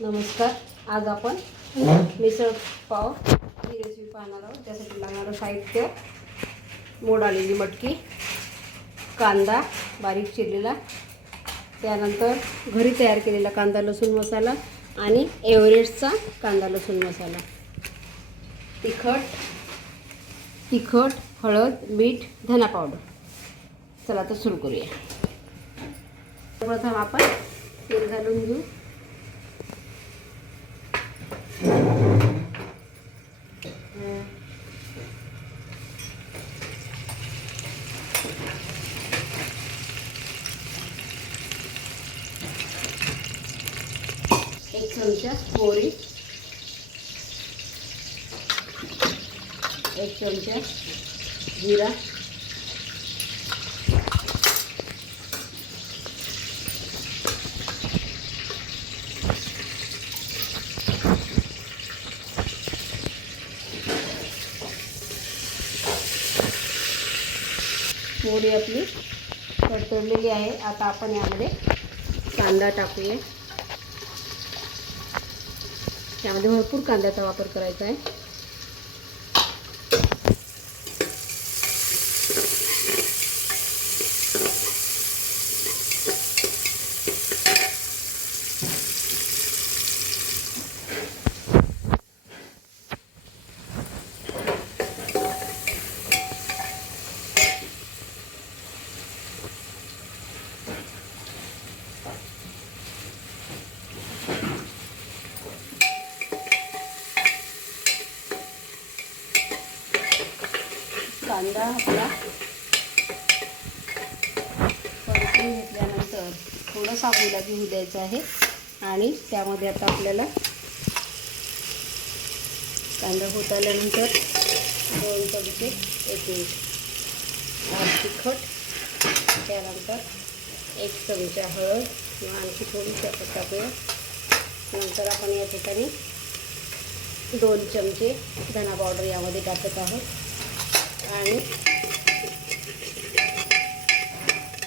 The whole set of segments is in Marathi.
नमस्कार. आज आपण मिसळ पाव ही रेसिपी पाहणार आहोत. त्यासाठी लागणारं साहित्य: मोड आलेली मटकी, कांदा बारीक चिरलेला, त्यानंतर घरी तयार केलेला कांदा लसूण मसाला आणि एव्हरेस्टचा कांदा लसूण मसाला, तिखट, हळद, मीठ, धना पावडर. चला तर सुरू करूया. प्रथम आपण तेल घालून घेऊ. एक चमचा मोहरी, एक चमचा जिरा, मोहरी आपली तडतडलेली आहे. आता आपण यामध्ये कांदा टाकूया. त्यामध्ये भरपूर कांद्याचा वापर करायचा आहे. कांदा आपला परतून घेतल्यानंतर थोडासा गुलाबी होऊ द्यायचा आहे. आणि त्यामध्ये आता आपल्याला कांदा होत आल्यानंतर 2 चमचे एक मीठ, तिखट, त्यानंतर 1 चमचा हळद किंवा आणखी थोडीशी आपण टाकूया. नंतर आपण या ठिकाणी 2 चमचे धना पावडर यामध्ये टाकत आहोत. आणि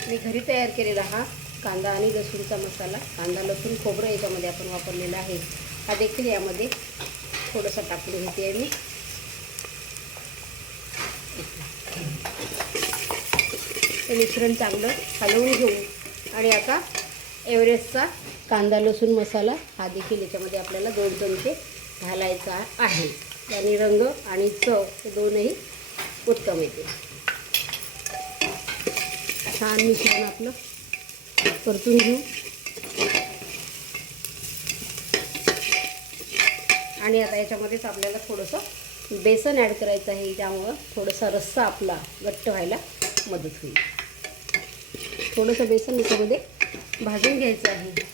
मी घरी तयार केलेला हा कांदा आणि लसूणचा मसाला, कांदा लसूण खोबरं याच्यामध्ये आपण वापरलेला आहे, हा देखील यामध्ये थोडासा टाकून घेते आहे मी. हे मिश्रण चांगलं हलवून घेऊ. आणि आता एव्हरेस्टचा कांदा लसूण मसाला हा देखील याच्यामध्ये आपल्याला 2 चमचे घालायचा आहे. त्याने रंग आणि चव हे दोनही उत्तम येते. छान मिश्रण आपलं परतून घेऊ. आणि आता याच्यामध्येच आपल्याला थोडंसं बेसन ॲड करायचं आहे. त्यामुळं थोडासा रस्सा आपला घट्ट व्हायला मदत होईल. थोडंसं बेसन याच्यामध्ये भाजून घ्यायचं आहे.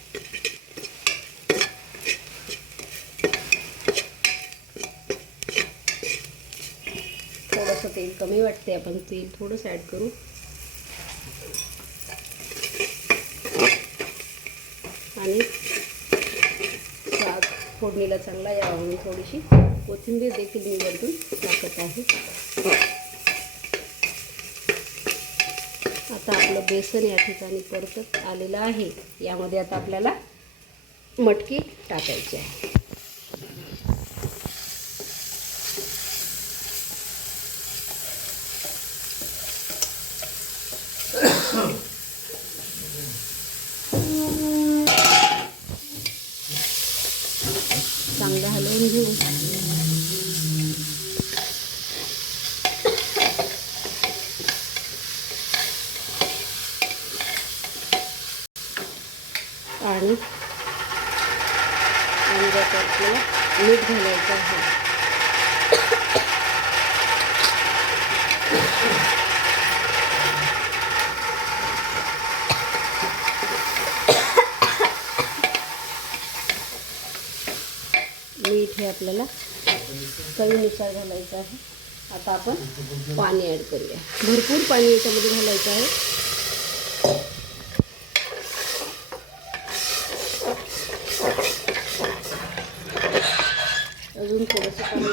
थोडंसं तेल कमी वाटते, आपण तेल थोडंसं ॲड करू. आणि फोडणीला चांगला यावा म्हणून थोडीशी कोथिंबीर देखील मी वरून टाकत आहे. आता आपलं बेसन या ठिकाणी परतत आलेलं आहे. यामध्ये आता आपल्याला मटकी टाकायची आहे. चांगलं हलवून घेऊ. आणि आपल्याला मीठ घालायचं आहे. मीठ हे आपल्याला चवीनुसार घालायचं आहे. आता आपण पाणी ॲड करूया. भरपूर पाणी याच्यामध्ये घालायचं आहे. अजून थोडंसं पाणी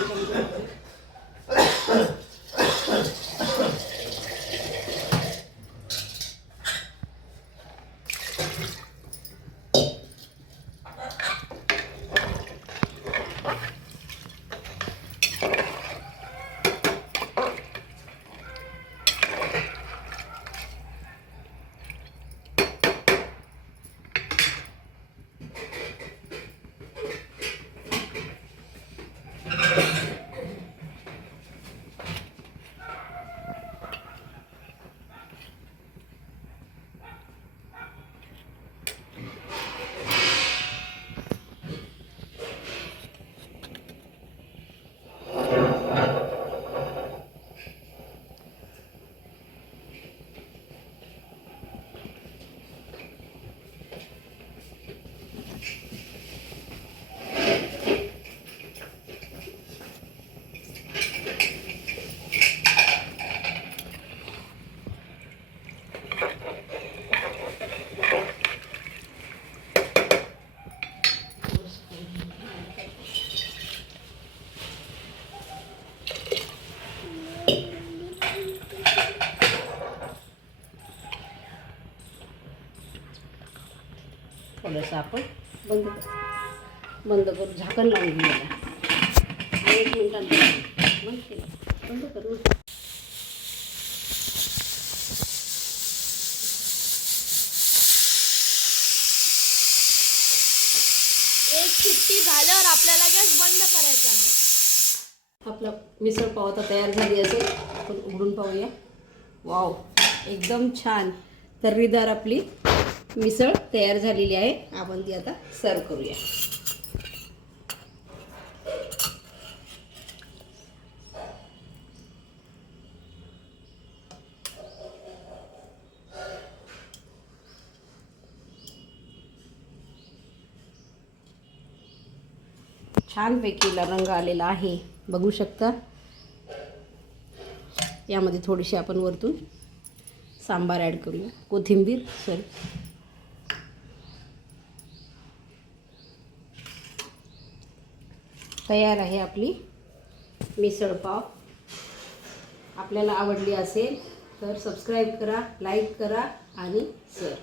थोडंसं आपण बंद करू, झाकण लावून घेऊया. 1 मिनिटानंतर बंद केलं, बंद करू. एक शिट्टी झाल्यावर आपल्याला गॅस बंद करायचा आहे. आपला मिसळ पाव आता तयार झाली असेल, आपण उघडून पाहूया. वाव, एकदम छान तर्रीदार आपली मिसळ तयार झालेली आहे. आपण ती आता सर्व करूया. छानपैकी रंग आलेला आहे, बघू शकता. यामध्ये थोडीशी आपण वरतून सांबार ॲड करूया, कोथिंबीर. तयार आहे आपली मिसळ पाव. आपल्याला आवडली असेल तर सबस्क्राईब करा, लाईक करा आणि शेअर.